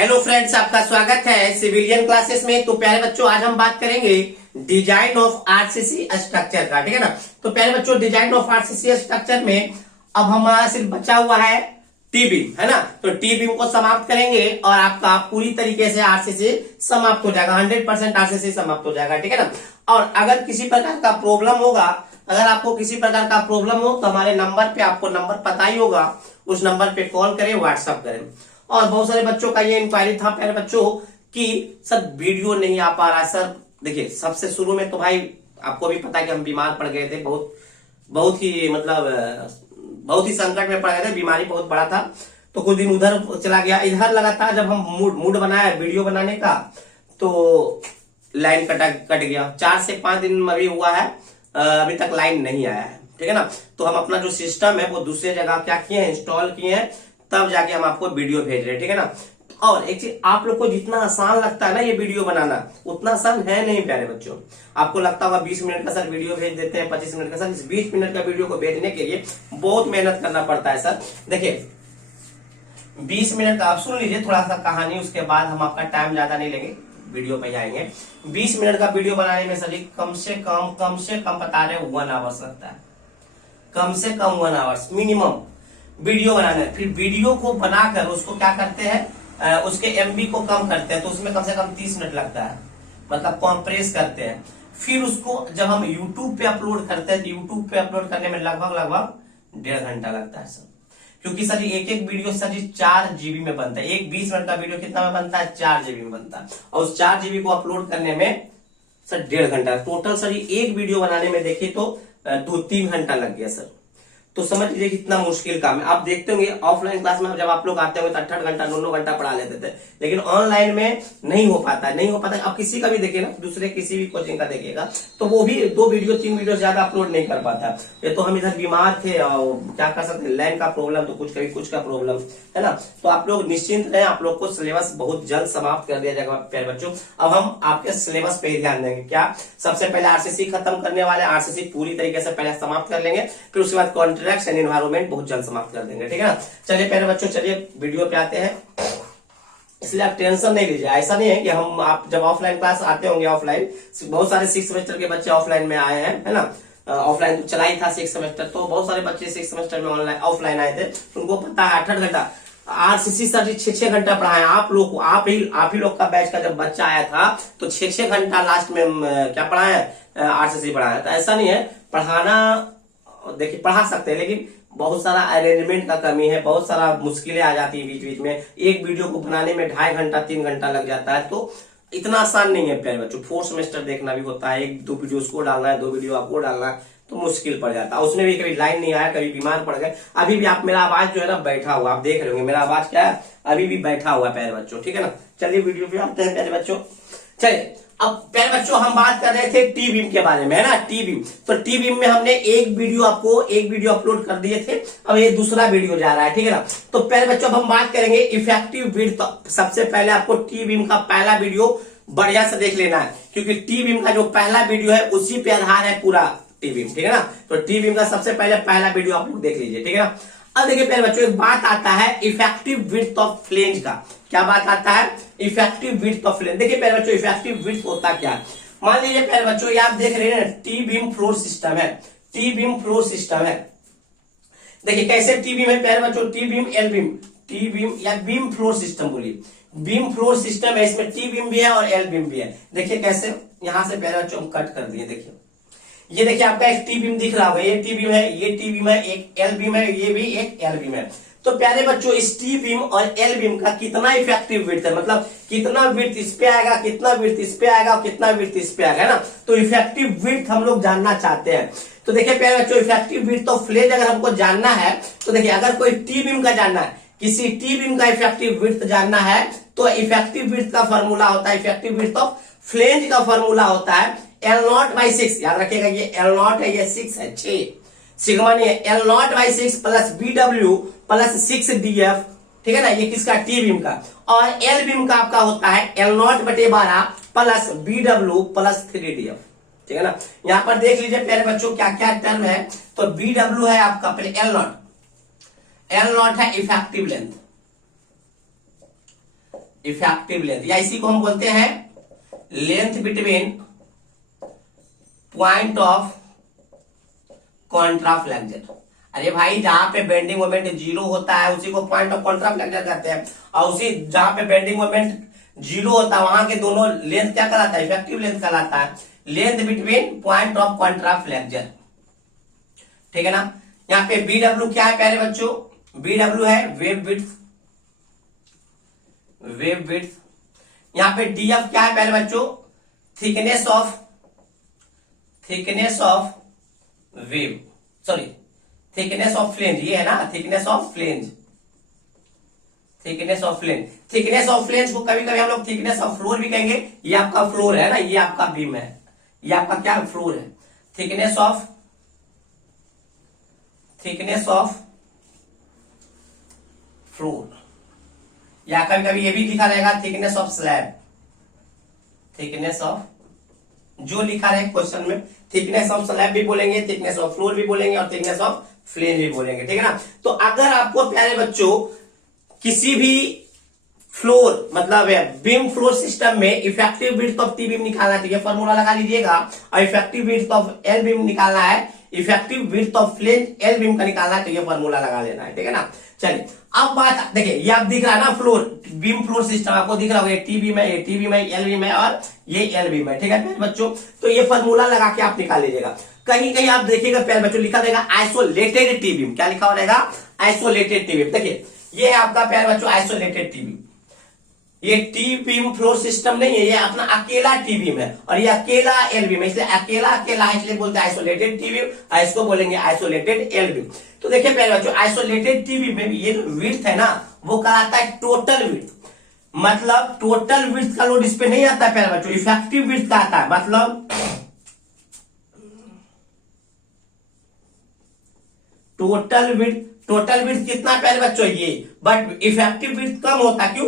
Hello friends, आपका स्वागत है सिविलियन क्लासेस में। तो प्यारे बच्चों, आज हम बात करेंगे डिजाइन ऑफ आरसीसी स्ट्रक्चर का। ठीक है ना। तो प्यारे बच्चों, डिजाइन ऑफ आरसीसी स्ट्रक्चर में अब हमारा सिर्फ बचा हुआ है टी बीम, है ना। तो टी बीम को समाप्त करेंगे और आपका पूरी तरीके से आरसीसी समाप्त हो जाएगा, 100% आरसीसी समाप्त हो जाएगा। ठीक है ना। और अगर किसी प्रकार का प्रॉब्लम होगा, अगर आपको किसी प्रकार का प्रॉब्लम हो तो हमारे नंबर पे, आपको नंबर पता ही होगा, उस नंबर पे कॉल करें, व्हाट्सअप करें। और बहुत सारे बच्चों का ये इंक्वायरी था प्यारे बच्चों कि सर वीडियो नहीं आ पा रहा है। सर देखिए, सबसे शुरू में तो भाई आपको भी पता है कि हम बीमार पड़ गए थे, बहुत ही बहुत ही संकट में पड़ गए थे, बीमारी बहुत बड़ा था। तो कुछ दिन उधर चला गया, इधर लगातार जब हम मूड बनाया वीडियो बनाने का तो लाइन कट गया। 4 से 5 दिन अभी हुआ है, अभी तक लाइन नहीं आया है। ठीक है ना। तो हम अपना जो सिस्टम है वो दूसरे जगह क्या किए हैं, इंस्टॉल किए हैं, तब जाके हम आपको वीडियो भेज रहे हैं। ठीक है ना। और एक चीज, आप लोग को जितना आसान लगता है ना ये वीडियो बनाना, उतना आसान है नहीं प्यारे बच्चों। आपको लगता होगा 20 मिनट का सर वीडियो भेज देते हैं, 25 मिनट का। सर इस 20 मिनट का वीडियो को भेजने के लिए बहुत मेहनत करना पड़ता है। सर देखिए, 20 मिनट का आप सुन लीजिए थोड़ा सा कहानी, उसके बाद हम आपका टाइम ज्यादा नहीं लेंगे, वीडियो पे आएंगे। 20 मिनट का वीडियो बनाने में सर कम से कम बता रहे 1 आवर्स लगता है, कम से कम 1 आवर्स मिनिमम वीडियो बनाना है। फिर वीडियो को बनाकर उसको क्या करते हैं, उसके एमबी को कम करते हैं, तो उसमें कम से कम 30 मिनट लगता है, मतलब कॉम्प्रेस करते हैं। फिर उसको जब हम यूट्यूब पे अपलोड करते हैं तो यूट्यूब पे अपलोड करने में लगभग 1.5 घंटा लगता है सर। क्योंकि सर एक वीडियो सर 4 GB में बनता है। एक 20 मिनट का वीडियो कितना में बनता है, 4 GB में बनता है। और उस 4 GB को अपलोड करने में सर 1.5 घंटा टोटल। सर एक वीडियो बनाने में देखिए तो 2-3 घंटा लग गया सर। तो समझ लीजिए कितना मुश्किल काम है। आप देखते होंगे ऑफलाइन क्लास में जब आप लोग आते होंगे तो 8-8 घंटा 9-9 घंटा पढ़ा लेते थे, लेकिन ऑनलाइन में नहीं हो पाता है। आप किसी का भी देखिए ना, दूसरे किसी भी कोचिंग का देखिएगा तो वो भी 2 वीडियो 3 वीडियो ज्यादा अपलोड नहीं कर पाता। ये तो हम इधर बीमार थे और क्या कर सकते हैं, लाइन का प्रॉब्लम तो कुछ का प्रॉब्लम, है ना। तो आप लोग निश्चिंत रहे, आप लोग को सिलेबस बहुत जल्द समाप्त कर दिया जाएगा प्यारे बच्चों। अब हम आपके सिलेबस पे ही ध्यान देंगे। क्या, सबसे पहले आरसीसी खत्म करने वाले, आरसीसी पूरी तरीके से पहले समाप्त कर लेंगे, फिर उसके बाद कॉन्ट्रैक्ट एंड एनवायरमेंट बहुत जल्द समाप्त कर देंगे। ठीक है ना। चलिए प्यारे बच्चों, चलिए वीडियो पे आते हैं। इसलिए आप टेंशन नहीं लीजिए, ऐसा नहीं है कि हम, आप जब ऑफलाइन क्लास आते होंगे, ऑफलाइन बहुत सारे 6 सेमेस्टर के बच्चे ऑफलाइन में आए हैं, है ना। ऑफलाइन तो चला ही था 6 सेमेस्टर, तो बहुत सारे बच्चे 6 सेमेस्टर में ऑनलाइन ऑफलाइन आए थे, उनको पता है 8-8 घंटा आरसीसी सर जी 6-6 घंटा पढ़ाए आप लोग को। आप ही लोग का बैच का जब बच्चा आया था तो 6-6 घंटा लास्ट में क्या पढ़ाया, आरसीसी पढ़ाया। तो ऐसा नहीं है, पढ़ाना देखिए पढ़ा सकते हैं, लेकिन बहुत सारा अरेंजमेंट का कमी है, बहुत सारा मुश्किलें आ जाती है बीच बीच में। एक वीडियो को बनाने में 2.5 घंटा 3 घंटा लग जाता है, तो इतना आसान नहीं है प्यारे बच्चों। 4 सेमेस्टर देखना भी होता है, 1-2 वीडियो उसको डालना है, 2 वीडियो आपको डालना है, तो मुश्किल पड़ जाता है। उसमें भी कभी लाइन नहीं आया, कभी बीमार पड़ गए। अभी भी आप, मेरा आवाज जो है ना बैठा हुआ, आप देख रहे होंगे मेरा आवाज क्या है, अभी भी बैठा हुआ है प्यारे बच्चों। ठीक है ना। चलिए वीडियो पे आते हैं प्यारे बच्चों। चलिए, अब प्यारे बच्चों हम बात कर रहे थे टी बीम के बारे में, है ना। टी बीम, तो टी बीम में हमने एक वीडियो अपलोड कर दिए थे, अब ये दूसरा वीडियो जा रहा है। ठीक है ना। तो प्यारे बच्चों अब हम बात करेंगे इफेक्टिव विड्थ। सबसे पहले आपको टी बीम का पहला वीडियो बढ़िया से देख लेना है, क्योंकि टी बीम का जो पहला वीडियो है उसी पे आधार है पूरा टी बीम। ठीक है ना। तो टी बीम का सबसे पहले पहला वीडियो आप लोग देख लीजिए। ठीक है ना। अब देखिए प्यारे बच्चों, एक बात आता है इफेक्टिव विड्थ ऑफ फ्लेंज का। क्या बात आता है, इफेक्टिव विड्थ ऑफ फ्लेंज। देखिए प्यारे बच्चों, इफेक्टिव विड्थ होता क्या है। मान लीजिए प्यारे बच्चों, ये आप देख रहे हैं टी बीम फ्लोर सिस्टम है, टी बीम फ्लोर सिस्टम है। देखिए कैसे टी बीम है प्यारे बच्चों, T beam L beam, T beam या बीम फ्लोर सिस्टम बोलिए, बीम फ्लोर सिस्टम है। इसमें टी बीम भी है और एल बीम भी है। देखिए कैसे, यहां से प्यारे बच्चों हम कट कर दिए। देखिए ये देखिए आपका एक टी बीम दिख रहा होगा, ये टी बीम है, ये टी बीम है, एक एल बीम है, ये भी एक एल बीम है। तो प्यारे बच्चों, इस टी बीम और एल बीम का कितना इफेक्टिव विड्थ है, मतलब कितना विड्थ इस पे आएगा, कितना विड्थ इस पे आएगा और कितना विड्थ इस पे आएगा, है ना। तो इफेक्टिव विड्थ हम लोग जानना चाहते हैं। तो देखिए प्यारे बच्चों, इफेक्टिव विड्थ ऑफ फ्लेंज अगर हमको जानना है तो देखिए, अगर कोई टी बीम का जानना है, किसी टी बीम का इफेक्टिव विड्थ जानना है तो इफेक्टिव विड्थ का फॉर्मूला होता है, इफेक्टिव विड्थ ऑफ फ्लेंज का फॉर्मूला होता है L0/6। याद रखिएगा, ये L0 है, ये 6 है, 6 सिग्मा नहीं है। L0/6 plus BW plus 6DF। ठीक है ना, ये किसका, टी बीम का। और एल बीम का आपका होता है L0/12 plus BW plus 3DF। ठीक है ना। यहां पर देख लीजिए प्यारे बच्चों क्या क्या टर्म है। तो BW है आपका पहले L0 है इफेक्टिव लेंथ, इफेक्टिव लेंथ, या इसी को हम बोलते हैं लेंथ बिटवीन पॉइंट ऑफ कॉन्ट्राफ्लेक्शन। अरे भाई जहां पे बेंडिंग मोमेंट जीरो होता है उसी को पॉइंट ऑफ कॉन्ट्राफ्लेक्शन कहते हैं, और उसी जहां पे बेंडिंग मोमेंट जीरो होता है वहां के दोनों लेंथ क्या कहलाता है, इफेक्टिव लेंथ कहलाता है, लेंथ बिटवीन पॉइंट ऑफ कॉन्ट्राफ्लेक्शन। ठीक है ना। यहाँ पे BW क्या है प्यारे बच्चों, BW है वेव विड्थ, वेव विड्थ। यहाँ पे DF क्या है प्यारे बच्चों, thickness of wave, sorry thickness of flange, ये है ना thickness of flange, thickness of flange. Thickness of flange को कभी कभी हम लोग थिकनेस ऑफ फ्लोर भी कहेंगे। ये आपका फ्लोर है ना, ये आपका बीम है, ये आपका क्या फ्लोर है, थिकनेस ऑफ फ्लोर, या कभी कभी ये भी लिखा रहेगा thickness of slab, thickness of, जो लिखा रहे क्वेश्चन में, थिकनेस ऑफ स्लैब भी बोलेंगे, थिकनेस ऑफ फ्लोर भी बोलेंगे और थिकनेस ऑफ फ्लेंज भी बोलेंगे। ठीक है ना। तो अगर आपको प्यारे बच्चों किसी भी फ्लोर मतलब बीम फ्लोर सिस्टम में effective width of T beam निकालना है तो ये फॉर्मूला लगा लीजिएगा, और effective width of L beam निकालना है, effective width of flange L beam का निकालना है तो ये फॉर्मूला लगा लेना है। ठीक है ना। चलिए अब बात देखिए, ये आप दिख रहा है ना फ्लोर, बीम फ्लोर सिस्टम आपको दिख रहा होगा, ये टी बीम है, ये टी बीम है, एल बीम है और ये एल बीम है। ठीक है बच्चों, तो ये फॉर्मूला लगा के आप निकाल लीजिएगा। कहीं कहीं आप देखिएगा प्यारे बच्चों लिखा रहेगा आइसोलेटेड टी बीम, क्या लिखा हो रहेगा, आइसोलेटेड टी बीम। देखिए ये है आपका प्यारे बच्चों आइसोलेटेड टी बीम, ये टी बीम फ्लोर सिस्टम नहीं है, ये अपना अकेला टी बीम है, और ये अकेला एल बीम है, इसलिए अकेला इसलिए बोलते हैं आइसोलेटेड टी बीम, और इसको बोलेंगे आइसोलेटेड एल बीम। तो देखिए प्यारे बच्चों आइसोलेटेड टी बीम में ये जो विड्थ है ना वो कहलाता है टोटल विड्थ, मतलब टोटल विड्थ का लोड इस पे नहीं आता है प्यारे बच्चों, इफेक्टिव विड्थ का आता है, मतलब टोटल विड्थ कितना प्यारे बच्चों ये, बट इफेक्टिव विड्थ कम होता है। क्यों,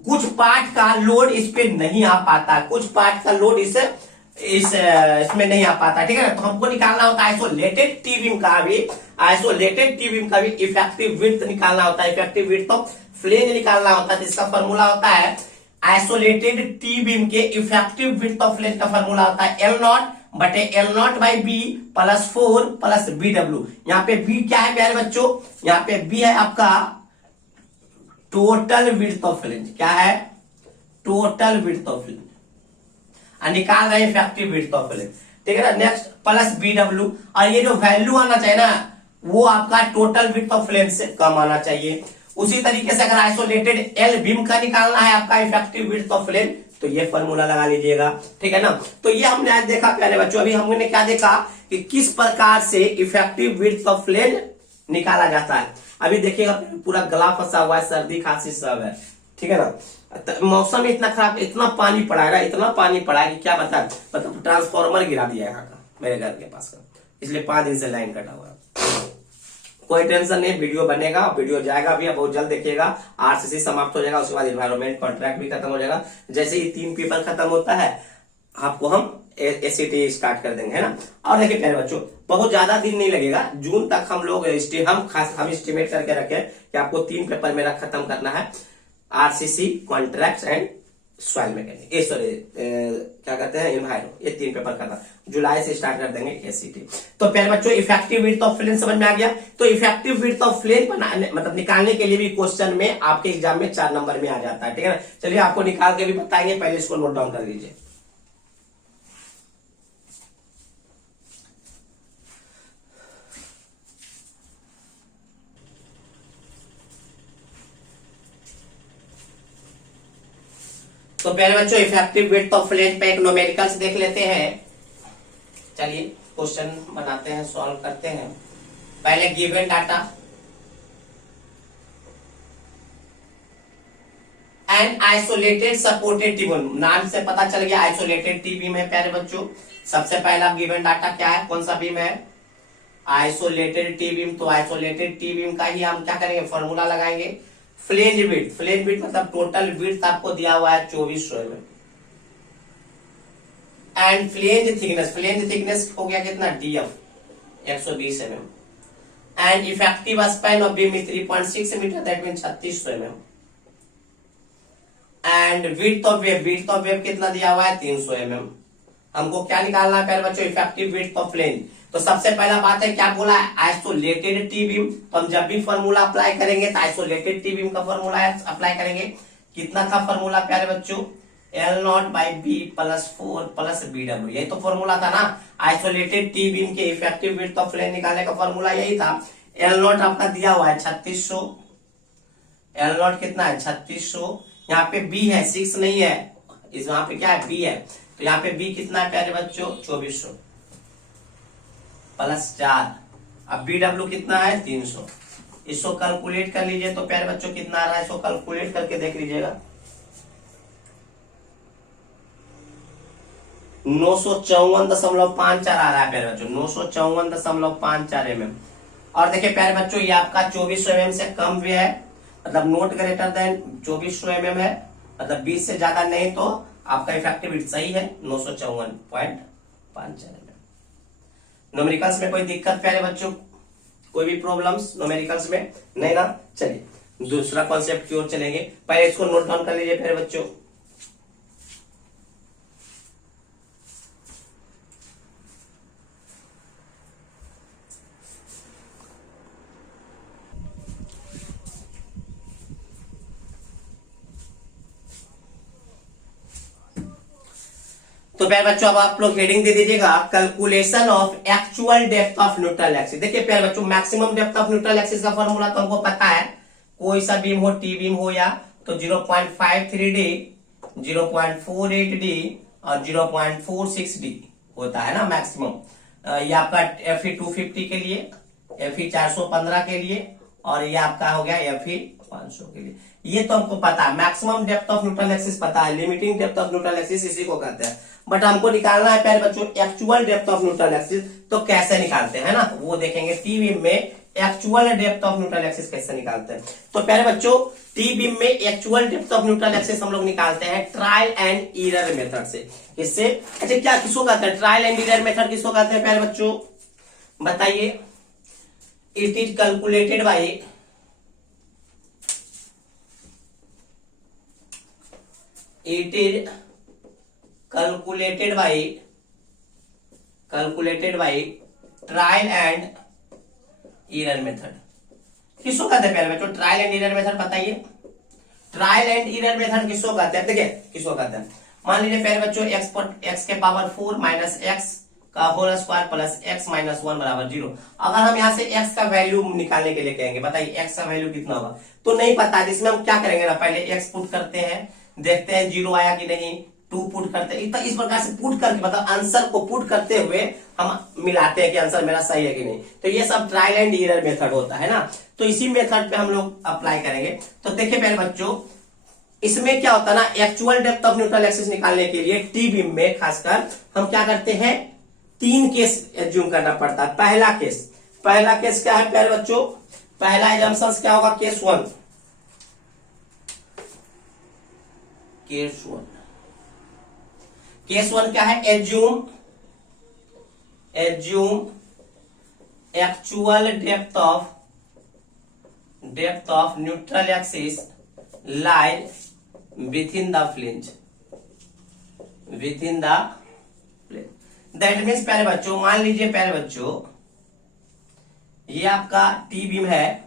कुछ पार्ट का लोड इस पे नहीं आ पाता, कुछ पार्ट का लोड इसमें नहीं आ पाता। ठीक है ना। तो हमको निकालना होता है आइसोलेटेड टी बीम का भी, आइसोलेटेड टी बीम का भी इफेक्टिव विड्थ निकालना होता है, इफेक्टिव विड्थ ऑफ फ्लेंज निकालना होता है। तो इसका फॉर्मूला होता है आइसोलेटेड टी बीम के इफेक्टिव विड्थ ऑफ फ्लेंज का फॉर्मूला होता है एल नॉट बटे L naught by B plus 4 plus BW। यहाँ पे बी क्या है प्यारे बच्चों, यहाँ पे बी है आपका टोटल विड्थ ऑफ फ्लेंज, क्या है, टोटल विड्थ ऑफ फ्लेंज, निकाल रहे हैं इफेक्टिव विड्थ ऑफ फ्लेंज। ठीक है ना। नेक्स्ट प्लस BW, और ये जो वैल्यू आना चाहिए ना वो आपका टोटल विड्थ ऑफ फ्लेंज से कम आना चाहिए। उसी तरीके से अगर आइसोलेटेड एल बीम का निकालना है आपका इफेक्टिव विड्थ ऑफ फ्लेंज तो ये फॉर्मूला लगा लीजिएगा। ठीक है ना। तो ये हमने आज देखा प्यारे बच्चों, अभी हमने क्या देखा कि किस प्रकार से इफेक्टिव विड्थ ऑफ फ्लेंज निकाला जाता है। अभी देखिएगा पूरा गला फंसा हुआ है, सर्दी खांसी सब है। ठीक है ना। मौसम इतना खराब, इतना पानी पड़ा है, इतना पानी पड़ा है कि क्या बता, मतलब ट्रांसफार्मर गिरा दिया है यहाँ का, मेरे घर के पास का, इसलिए 5 दिन से लाइन कटा हुआ है। कोई टेंशन नहीं, वीडियो बनेगा, वीडियो जाएगा भी, बहुत जल्द देखिएगा। आरसीसी समाप्त हो जाएगा, उसके बाद एनवायरमेंट कॉन्ट्रैक्ट भी खत्म हो जाएगा। जैसे ही 3 पेपर खत्म होता है आपको हम एसीटी स्टार्ट कर देंगे, है ना। और देखिए प्यारे बच्चों बहुत ज्यादा दिन नहीं लगेगा, जून तक हम लोग हम एस्टिमेट करके रखे कि आपको 3 पेपर मेरा खत्म करना है, RCC, contract and soil mechanic, sorry क्या कहते हैं एनवायरो, ये 3 पेपर खत्म, जुलाई से स्टार्ट कर देंगे एसीटी। तो प्यारे बच्चों इफेक्टिव विड्थ ऑफ फ्लेंज समझ में आ गया। तो इफेक्टिव विड्थ ऑफ फ्लेंज मतलब निकालने के लिए भी क्वेश्चन में आपके एग्जाम में 4 नंबर में आ जाता है। ठीक है ना। चलिए आपको निकाल के भी बताएंगे, पहले इसको नोट डाउन कर लीजिए। तो पहले बच्चों इफेक्टिव विड्थ ऑफ फ्लेंज पे एक न्यूमेरिकल्स देख लेते हैं। चलिए क्वेश्चन बनाते हैं, सॉल्व करते हैं। पहले given data, and isolated supported T beam, नाम से पता चल गया आइसोलेटेड टी बीम है प्यारे बच्चों। सबसे पहला गिवन डाटा क्या है, कौन सा बीम है, आइसोलेटेड टी बीम। तो आइसोलेटेड टी बीम का ही हम क्या करेंगे, फॉर्मूला लगाएंगे। फ्लेंज विड्थ मतलब टोटल विड्थ आपको दिया हुआ है 2400 mm, एंड फ्लेंज थिकनेस हो गया कितना, DF 120 mm, and effective span of beam 3.6 metre, that mean 3600 mm। And width of web कितना दिया हुआ है 300 mm। हमको क्या निकालना है प्यारे बच्चों, इफेक्टिव विड्थ ऑफ फ्लेंज। तो सबसे पहला बात है क्या बोला है, आइसोलेटेड टी बीम। तो हम जब भी फॉर्मूला अप्लाई करेंगे तो आइसोलेटेड टी बीम का फॉर्मूला अप्लाई करेंगे। कितना था फॉर्मूला प्यारे बच्चों, L0/B + 4 + BW, यही तो फॉर्मूला था ना। आइसोलेटेड टी बीम के इफेक्टिव विड्थ ऑफ फ्लेंज निकालने का फॉर्मूला यही था। L0 आपका दिया हुआ है 3600, L0 कितना है 3600। यहाँ पे B है 6 नहीं है, इस वहां पे क्या है B है, तो यहाँ पे B कितना है प्यारे बच्चों 2400 + 4। अब BW कितना है 300। इसको कैलकुलेट कर लीजिए तो प्यारे बच्चों कितना आ रहा है, इसको कैलकुलेट करके देख लीजिएगा। 954.54 आ रहा है प्यारे बच्चों, 954.54 mm। और देखिए प्यारे बच्चों ये आपका 2400 mm से कम भी है, मतलब नोट ग्रेटर देन 2400 mm है, मतलब 20 से ज्यादा नहीं, तो आपका इफेक्टिव सही है 954.54 mm। न्यूमेरिकल्स में कोई दिक्कत प्यारे बच्चों, कोई भी प्रॉब्लम्स न्यूमेरिकल्स में नहीं ना। चलिए दूसरा कॉन्सेप्ट की ओर चलेंगे, पहले इसको नोट डाउन कर लीजिए प्यारे बच्चों। तो प्यारे बच्चों अब आप लोग हेडिंग दे दीजिएगा, calculation of actual depth of neutral axis. देखिए प्यारे बच्चों maximum depth of neutral axis का फॉर्मूला तो हमको पता है, कोई सा बीम हो, टी बीम हो या, तो 0.53D, 0.48D और 0.46D होता है ना मैक्सिमम। ये आपका FE 250 के लिए, FE 415 के लिए, और ये आपका हो गया FE 500 के लिए। ये तो हमको पता है, maximum depth of neutral axis पता है, limiting depth of neutral axis इसी को कहते हैं। बट हमको निकालना है प्यारे बच्चों actual depth of neutral axis, तो कैसे निकालते हैं ना, वो देखेंगे। टी बीम में actual depth of neutral axis कैसे निकालते हैं, तो प्यारे बच्चों टी बीम में actual depth of neutral axis हम लोग निकालते हैं ट्रायल एंड एरर मेथड से। इससे अच्छा क्या किसको कहते हैं, ट्रायल एंड एरर मेथड किसको कहते हैं प्यारे बच्चों बताइए। It is calculated by trial and error method. किसको कहते हैं प्यारे बच्चों ट्रायल एंड एरर मेथड बताइए। ट्रायल एंड एरर मेथड किसको कहते हैं, देखिए किसको कहते हैं। मान लीजिए प्यारे बच्चों x के पावर 4 माइनस x का whole square plus x minus 1 बराबर 0। अगर हम यहाँ से x का वैल्यू निकालने के लिए कहेंगे, बताइए x का वैल्यू कितना होगा, तो नहीं पता है, जिसमें हम क्या करेंगे ना, पहले x पुट करते हैं, देखते हैं 0 आया कि नहीं, 2 पुट करते हैं, इस प्रकार से पुट करके मतलब आंसर को पुट करते हुए हम मिलाते हैं कि आंसर मेरा सही है कि नहीं। तो ये सब ट्रायल एंड एरर मेथड होता है ना, तो इसी मेथड पे हम लोग अप्लाई करेंगे। तो देखिए प्यारे बच्चों इसमें क्या होता है ना, actual depth of neutral axis निकालने के लिए टी बीम में खासकर हम क्या करते हैं, 3 केस एज्यूम करना पड़ता है। पहला केस क्या है प्यारे बच्चों, पहला एजम्पशन क्या होगा, केस 1। केस 1 क्या है, assume actual depth of neutral axis lie within the फ्लिंज। That means प्यारे बच्चों मान लीजिए प्यारे बच्चों ये आपका टी बीम है,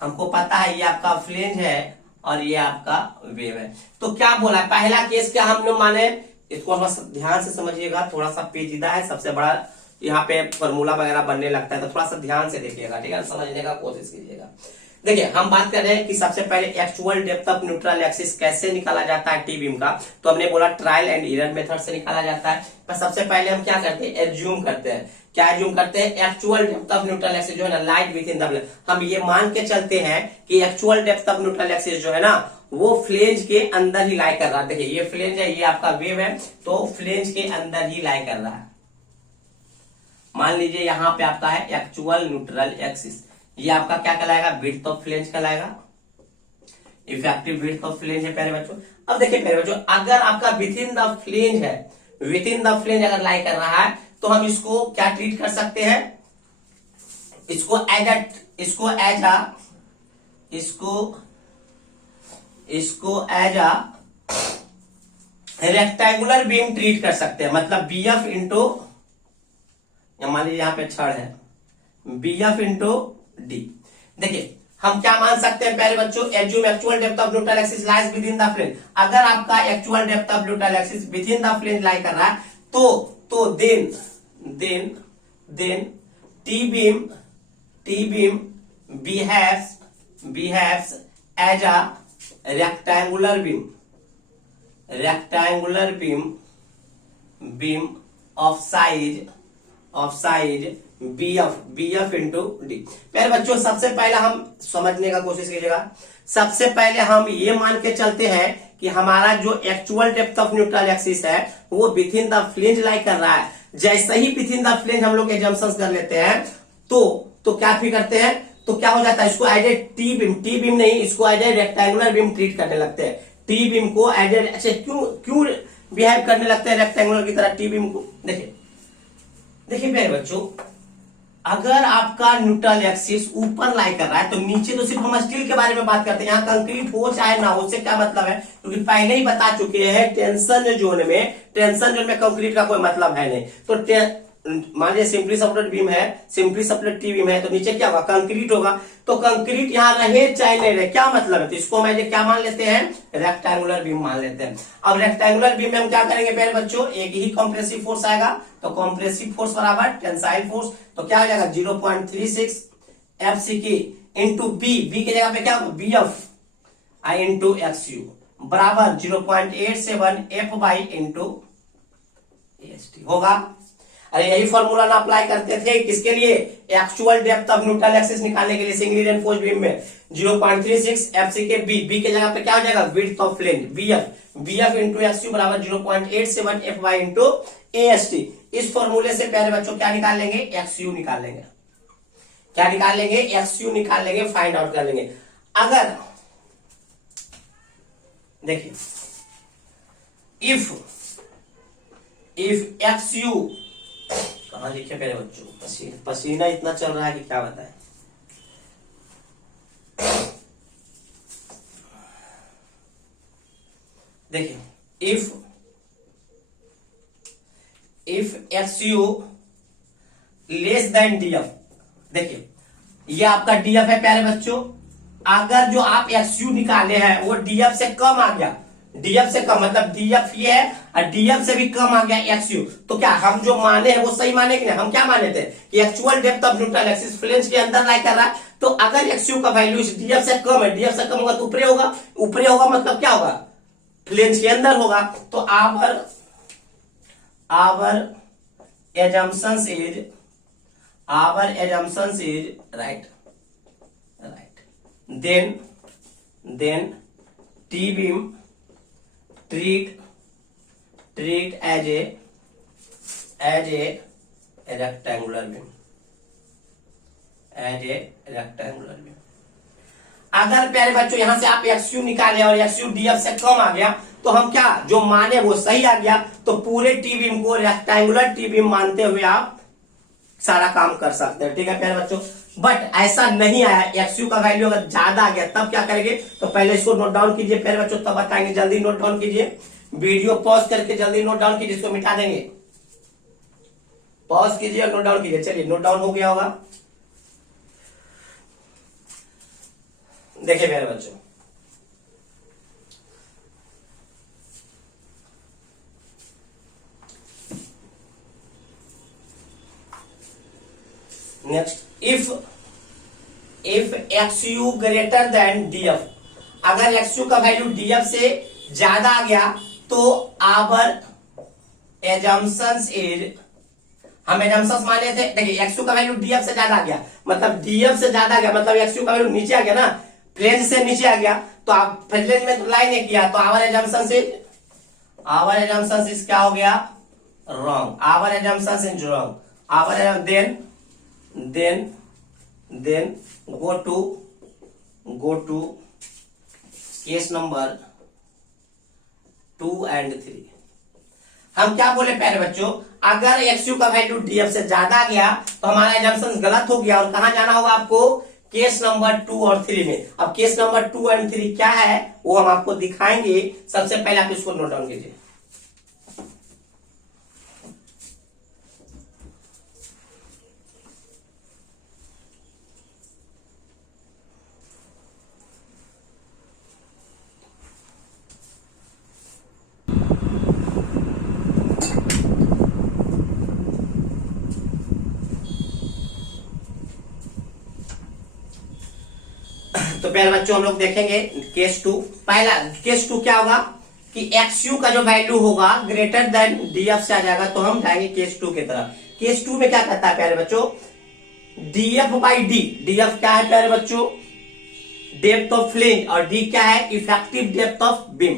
हमको पता है ये आपका फ्लेंज है और ये आपका वेव है। तो क्या बोला है, पहला केस क्या हमने माने, इसको थोड़ा सा ध्यान से समझिएगा, थोड़ा सा पेचीदा है, सबसे बड़ा यहाँ पे फॉर्मूला वगैरह बनने लगता है, तो थोड़ा सा ध्यान से देखिएगा, ठीक है, समझने का कोशिश कीजिएगा। देखिए हम बात कर रहे हैं कि सबसे पहले actual depth of neutral axis कैसे निकाला जाता है टी बीम का, तो हमने बोला ट्रायल एंड एरर मेथड से निकाला जाता है। पर सबसे पहले हम क्या करते हैं, एज्यूम करते हैं। क्या एज्यूम करते हैं, actual depth of neutral axis जो है ना light with in the flange. हम ये मान के चलते हैं कि actual depth of neutral axis जो है ना वो फ्लेंज के अंदर ही लाई कर रहा है। देखिए ये फ्लेंज है, ये आपका वेव है, तो फ्लेंज के अंदर ही लाई कर रहा है। मान लीजिए यहाँ पे आपका है एक्चुअल न्यूट्रल एक्सिस, ये आपका क्या कहलाएगा, विड्थ ऑफ फ्लेंज कहलाएगा, इफेक्टिव विड्थ ऑफ फ्लेंज है प्यारे बच्चों। अब देखिए प्यारे बच्चों अगर आपका विथिन द फ्लेंज है, विथिन द फ्लेंज अगर लाई कर रहा है, तो हम इसको क्या ट्रीट कर सकते हैं, इसको as a rectangular beam treat कर सकते हैं, मतलब बी एफ इंटू, मान लीजिए यहाँ पे छड़ है, बी एफ इंटू डी। देखिए हम क्या मान सकते हैं पहले बच्चों, assume actual depth of neutral axis lies within the flange. अगर आपका actual depth of neutral axis within the flange lie कर रहा है तो then T beam behaves as a rectangular beam of size bf into d। पहले बच्चों सबसे पहले हम समझने का कोशिश कीजिएगा। सबसे पहले हम ये मान के चलते हैं कि हमारा जो actual depth of neutral axis है वो with in the flange lie कर रहा है। जैसे ही विथ इन द फ्लेंज हम लोग एजम्पशंस कर लेते हैं तो क्या फिर करते हैं, तो क्या हो जाता है, इसको एज ए टी बीम नहीं, इसको as a rectangular beam treat करने लगते हैं। टी बीम को एज ए, अच्छा क्यों बिहेव करने लगते हैं रेक्टेंगुलर की तरह टी बीम को। देखिए प्यारे बच्चों, अगर आपका न्यूट्रल एक्सिस ऊपर लाई कर रहा है तो नीचे तो सिर्फ हम स्टील के बारे में बात करते हैं, यहाँ कंक्रीट हो चाहे ना हो, उससे क्या मतलब है, क्योंकि पहले ही बता चुके हैं टेंशन जोन में कंक्रीट का कोई मतलब है नहीं। तो मान लीजिए सिंपली सपोर्टेड बीम है, सिंपली सपोर्टेड टी बीम है, तो नीचे क्या होगा, कंक्रीट होगा। तो कंक्रीट यहाँ रहे चाहे नहीं रहे क्या मतलब है, तो इसको हम क्या मान लेते हैं, रेक्टेंगुलर बीम मान लेते हैं। अब रेक्टेंगुलर बीम में हम क्या करेंगे पहले बच्चों, एक ही कंप्रेसिव फोर्स आएगा, तो कंप्रेसिव फोर्स बराबर टेंसाइल फोर्स, तो क्या हो जाएगा 0.36 FCK इंटू बी की जगह पे क्या होगा B F I into X U बराबर 0.87 F बाई इंटू AST होगा। अरे यही फॉर्मूला ना अप्लाई करते थे किसके लिए, actual depth of neutral axis निकालने के लिए सिंगली रेनफोर्स्ड बीम में 0.36 FCK बी के जगह पे क्या हो जाएगा width of flange BF into X U बराबर 0.87 F बाई इंटू AST। इस फॉर्मूले से प्यारे बच्चों क्या निकाल लेंगे, एक्सयू निकाल लेंगे, क्या निकाल लेंगे, एक्सयू निकाल लेंगे, फाइंड आउट कर लेंगे। अगर देखिए इफ एक्सयू, कहां लिखे पहले बच्चों, पसीना इतना चल रहा है कि क्या बताएं। देखिए इफ एक्सयू लेस देन डीएफ, देखिए ये आपका डीएफ है प्यारे बच्चों, अगर जो आप एक्सयू निकाले हैं वो डीएफ से कम आ गया, डीएफ से कम मतलब डीएफ ये है और डीएफ से भी कम आ गया एक्सयू, तो क्या हम जो माने हैं वो सही माने कि नहीं। हम क्या माने थे कि actual depth of neutral axis flange के अंदर लाई कर रहा है, तो अगर एक्सयू का वैल्यू इस डीएफ से कम है, डीएफ से कम होगा तो ऊपरे होगा मतलब क्या होगा, फ्लेंज के अंदर होगा। तो our assumptions is right, then T beam treat as a rectangular beam, अगर प्यारे बच्चों यहां से आप एक्सयू निकाले और एक्सयू डीएफ से कम आ गया तो हम क्या जो माने वो सही आ गया, तो पूरे टी बीम को रेक्टेंगुलर टी बीम मानते हुए आप सारा काम कर सकते हैं। ठीक है प्यारे बच्चों, बट ऐसा नहीं आया, एक्सयू का वैल्यू अगर ज्यादा आ गया तब क्या करेंगे, तो पहले इसको नोट डाउन कीजिए प्यारे बच्चों, तब बताएंगे। जल्दी नोट डाउन कीजिए, वीडियो पॉज करके जल्दी नोट डाउन कीजिए, इसको मिटा देंगे। पॉज कीजिए और नोट डाउन कीजिए। चलिए नोट डाउन हो गया होगा। देखिए प्यारे बच्चों, next if एक्सयू greater than DF, अगर एक्सयू का वैल्यू डीएफ से ज्यादा आ गया तो आवर एजम्पशंस इज, हम एजम्पशंस माने थे, देखिए एक्सयू का वैल्यू डीएफ से ज्यादा आ गया, मतलब डीएफ से ज्यादा आ गया मतलब एक्सयू का वैल्यू नीचे आ गया ना, फ्लेंज से नीचे आ गया, तो आप फ्लेंज में लाई नहीं किया, तो आवर एजम्पशंस इज क्या हो गया, wrong, our assumptions is wrong, our then go to case number 2 and 3। हम क्या बोले प्यारे बच्चों, अगर एक्सयू का वैल्यू डीएफ से ज्यादा आ गया तो हमारा एजम्पशन गलत हो गया, और कहां जाना होगा आपको, केस नंबर 2 और 3 में। अब केस नंबर 2 एंड 3 क्या है वो हम आपको दिखाएंगे, सबसे पहले आप इसको नोट डाउन कीजिए। तो प्यारे बच्चों हम लोग देखेंगे केस 2। पहला केस 2 क्या होगा कि XU का जो वैल्यू होगा ग्रेटर देन DF से आ जाएगा, तो हम जाएंगे केस 2 की तरफ। केस 2 में क्या कहता है प्यारे बच्चों, DF बाई डी। DF क्या है प्यारे बच्चों, डेप्थ ऑफ फ्लेंज, और D क्या है, effective depth of beam.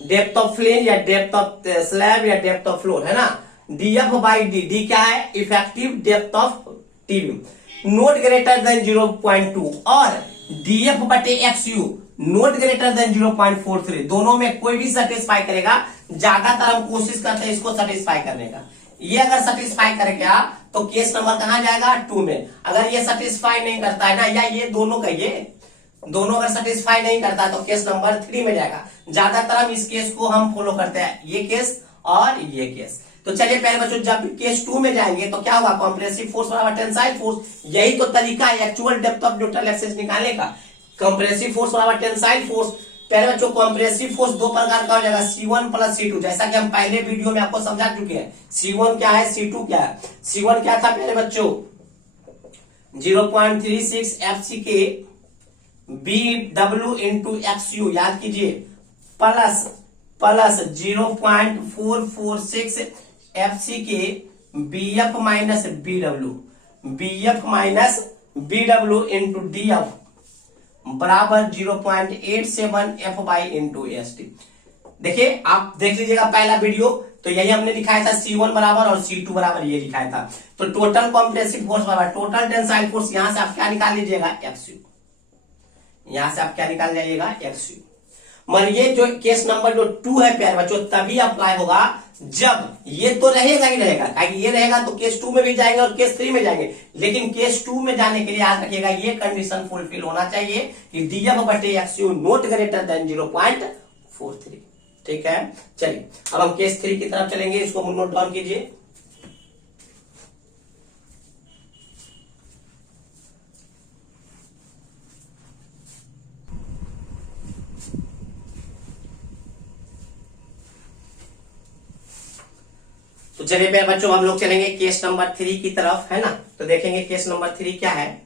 Depth of flange या डेप्थ ऑफ स्लैब या डेप्थ ऑफ फ्लोर है ना। DF बाई डी, D क्या है, effective depth of T beam, note greater than 0.2, और DF बटे XU नोट ग्रेटर देन 0.43। दोनों में कोई भी सेटिस्फाई करेगा, ज्यादातर हम कोशिश करते हैं इसको सेटिस्फाई करने का। ये अगर सेटिस्फाई कर गया तो केस नंबर कहां जाएगा, 2 में। अगर ये सेटिस्फाई नहीं करता है ना, या ये दोनों का, ये दोनों अगर सेटिस्फाई नहीं करता तो केस नंबर 3 में जाएगा। ज्यादातर हम इस केस को हम फॉलो करते हैं, ये केस और ये केस। तो चलिए पहले बच्चों जब केस 2 में जाएंगे तो क्या होगा, कंप्रेसिव फोर्स बराबर टेंसाइल फोर्स। यही तो तरीका है actual depth of neutral axis निकालने का। कंप्रेसिव फोर्स बराबर टेंसाइल फोर्स। पहले बच्चों कंप्रेसिव फोर्स दो प्रकार का हो जाएगा, C1 प्लस C2, जैसा कि हम पहले वीडियो में आपको समझा चुके हैं। C1 क्या है, C2 क्या है। C1 क्या था पहले बच्चों, 0.36 FCK BW इंटू XU, याद कीजिए, plus 0.446 FCK BF minus BW into DF बराबर 0.87 F बाई इंटू ST। देखिए आप देख लीजिएगा पहला वीडियो, तो यही हमने दिखाया था, C1 बराबर और C2 बराबर ये दिखाया था। तो टोटल कॉम्प्रेसिव फोर्स बराबर टोटल टेंसाइल फोर्स, यहां से आप क्या निकाल लीजिएगा, XU। यहां से आप क्या निकाल जाइएगा, XU। मगर ये जो केस नंबर जो 2 है प्यारे बच्चों, तभी अप्लाई होगा जब ये तो रहेगा ही रहेगा, ये रहेगा तो केस 2 में भी जाएंगे और केस 3 में जाएंगे। लेकिन केस 2 में जाने के लिए याद रखिएगा ये कंडीशन फुलफिल होना चाहिए कि DF बटे XU नोट ग्रेटर देन 0.43। ठीक है, चलिए अब हम केस 3 की तरफ चलेंगे, इसको नोट डाउन कीजिए। तो चलिए मेरे बच्चों हम लोग चलेंगे केस नंबर 3 की तरफ, है ना। तो देखेंगे केस नंबर 3 क्या है।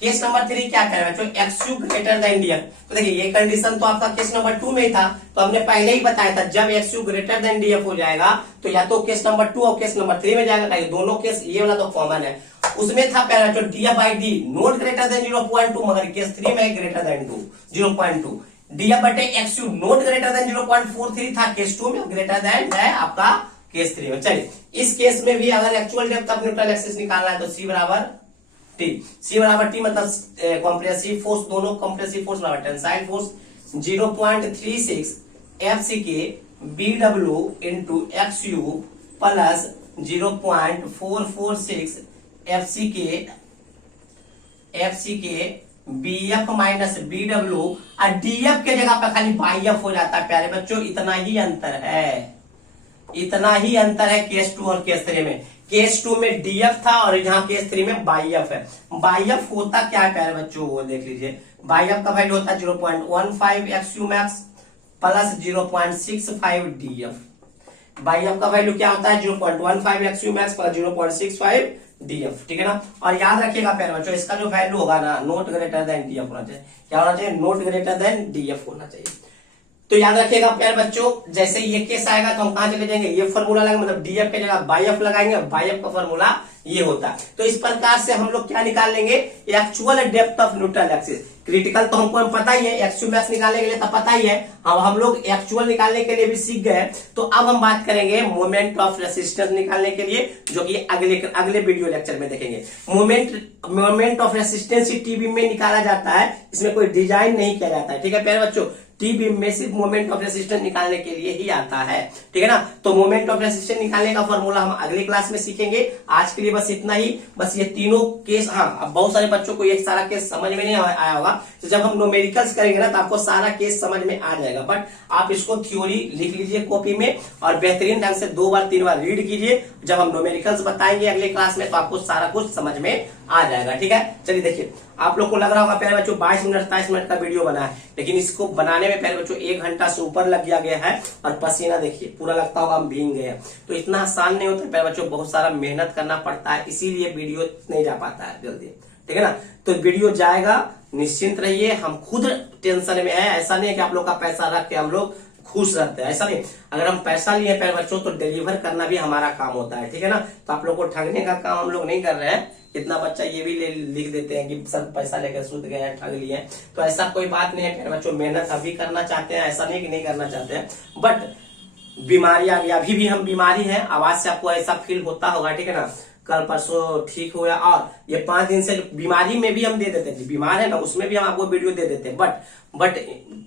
केस नंबर 3 क्या कह रहे हैं बच्चों, XU ग्रेटर देन DF। तो देखिए ये कंडीशन तो आपका केस नंबर 2 में ही था, तो हमने पहले ही बताया था जब XU ग्रेटर देन DF हो जाएगा तो या तो केस नंबर 2 और केस नंबर 3 में जाएगा। दोनों केस ये वाला तो कॉमन है। उसमें था पहला जो DF by D note greater than 0.2, मगर केस 3 में ग्रेटर देन 0.2। DF बटे XU नोट ग्रेटर देन 0.43 था केस 2 में, ग्रेटर देन है आपका केस 3 में। चलिए इस केस में भी अगर actual depth of neutral axis निकालना है तो C बराबर T मतलब कंप्रेसिव फोर्स, दोनों कंप्रेसिव फोर्स बराबर tensile force 0.36 FCK BW into XU plus 0.446 FCK BF minus BW, और DF के जगह पे खाली BF हो जाता है प्यारे बच्चों। इतना ही अंतर है केस 2 और केस 3 में। केस 2 में DF था और यहाँ केस 3 में BF है। BF होता क्या है प्यारे बच्चों, वो देख लीजिए। BF का वैल्यू होता है 0.15 XU max plus 0.65 DF। BF का वैल्यू क्या होता है, 0.15 XU मैक्स प्लस 0.65 DF। ठीक है ना। और याद रखिएगा प्यारे बच्चों, इसका जो वैल्यू होगा ना, नोट ग्रेटर देन DF होना चाहिए। क्या होना चाहिए, नोट ग्रेटर देन DF होना चाहिए। तो याद रखिएगा प्यारे बच्चों, जैसे ये केस आएगा तो हम कहां चले जाएंगे, ये फॉर्मूला लगाएंगे, मतलब DF के जगह BF लगाएंगे। BF का फॉर्मूला ये होता है। तो इस प्रकार से हम लोग क्या निकाल लेंगे, actual depth of neutral axis. Critical तो हमको पता ही है, XU मैक्स निकालने के लिए तो पता ही है। अब हम लोग एक्चुअल निकालने के लिए भी सीख गए। तो अब हम बात करेंगे मोमेंट ऑफ रेसिस्टेंस निकालने के लिए, जो कि अगले वीडियो लेक्चर में देखेंगे। Moment of resistance T beam में निकाला जाता है, इसमें कोई डिजाइन नहीं किया जाता है। ठीक है प्यारे बच्चों, टी बीम में सिर्फ मोमेंट ऑफ रेसिस्टेंस निकालने के लिए ही आता है। ठीक है ना। तो मोमेंट ऑफ रेसिस्टेंस निकालने का फॉर्मूला हम अगले क्लास में सीखेंगे। आज के लिए बस इतना ही, बस ये तीनों केस। हाँ, अब बहुत सारे बच्चों को ये सारा केस समझ में नहीं आया होगा, तो जब हम न्यूमेरिकल्स करेंगे ना तो आपको सारा केस समझ में आ जाएगा। बट आप इसको थ्योरी लिख लीजिए कॉपी में और बेहतरीन ढंग से 2 बार 3 बार रीड कीजिए। जब हम न्यूमेरिकल्स बताएंगे अगले क्लास में तो आपको सारा कुछ समझ में आ जाएगा। ठीक है, चलिए देखिए, आप लोग को लग रहा होगा प्यारे बच्चों 22 मिनट 27 मिनट का वीडियो बना है, लेकिन इसको बनाने में प्यारे बच्चों 1 घंटा से ऊपर लग गया है। और पसीना देखिए, पूरा लगता होगा हम भीग गए हैं। तो इतना आसान नहीं होता प्यारे बच्चों, बहुत सारा मेहनत करना पड़ता है, इसीलिए वीडियो नहीं जा पाता है जल्दी। ठीक है ना। तो वीडियो जाएगा, निश्चिंत रहिए, हम खुद टेंशन में है। ऐसा नहीं है कि आप लोग का पैसा रख के हम लोग खुश रहते हैं, ऐसा नहीं। अगर हम पैसा लिए प्यारे बच्चों तो डिलीवर करना भी हमारा काम होता है, ठीक है ना। तो आप लोग को ठगने का काम हम लोग नहीं कर रहे हैं। कितना बच्चा ये भी लिख देते हैं कि सर पैसा लेकर सूद गए हैं, ठग लिए हैं। तो ऐसा कोई बात नहीं है प्यारे बच्चों, मेहनत अभी करना चाहते हैं, ऐसा नहीं कि नहीं करना चाहते हैं। बट बीमारी आ गई, अभी भी हम बीमारी है, आवाज से आपको ऐसा फील होता होगा, ठीक है ना। कल परसों ठीक हुआ और ये 5 दिन से बीमारी में भी हम दे देते हैं, बीमार है ना उसमें भी हम आपको वीडियो दे देते हैं। बट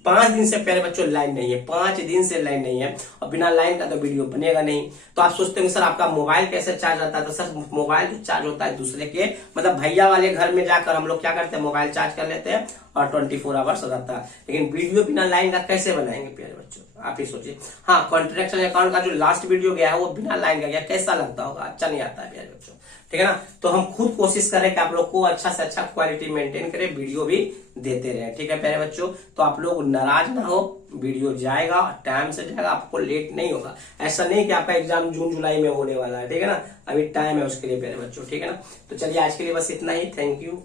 5 दिन से प्यारे बच्चों लाइन नहीं है, 5 दिन से लाइन नहीं है, और बिना लाइन का तो वीडियो बनेगा नहीं। तो आप सोचते होंगे सर आपका मोबाइल कैसे चार्ज रहता है, तो सर मोबाइल जो चार्ज होता है दूसरे के, मतलब भैया वाले घर में जाकर हम लोग क्या करते हैं, मोबाइल चार्ज कर लेते हैं और 24 आवर्स रहता है। लेकिन वीडियो बिना लाइन का कैसे बनाएंगे प्यारे बच्चों, आप ही सोचिए। हाँ, कॉन्ट्रेक्शन अकाउंट का जो लास्ट वीडियो गया है वो बिना लाइन का गया, कैसा लगता होगा, अच्छा नहीं आता है प्यारे बच्चों, ठीक है ना। तो हम खुद कोशिश करें कि आप लोग को अच्छा से अच्छा क्वालिटी मेंटेन करें, वीडियो भी देते रहे, ठीक है प्यारे बच्चों। तो आप लोग नाराज ना हो, वीडियो जाएगा, टाइम से जाएगा, आपको लेट नहीं होगा। ऐसा नहीं कि आपका एग्जाम जून जुलाई में होने वाला है, ठीक है ना, अभी टाइम है उसके लिए प्यारे बच्चों, ठीक है ना। तो चलिए आज के लिए बस इतना ही, थैंक यू।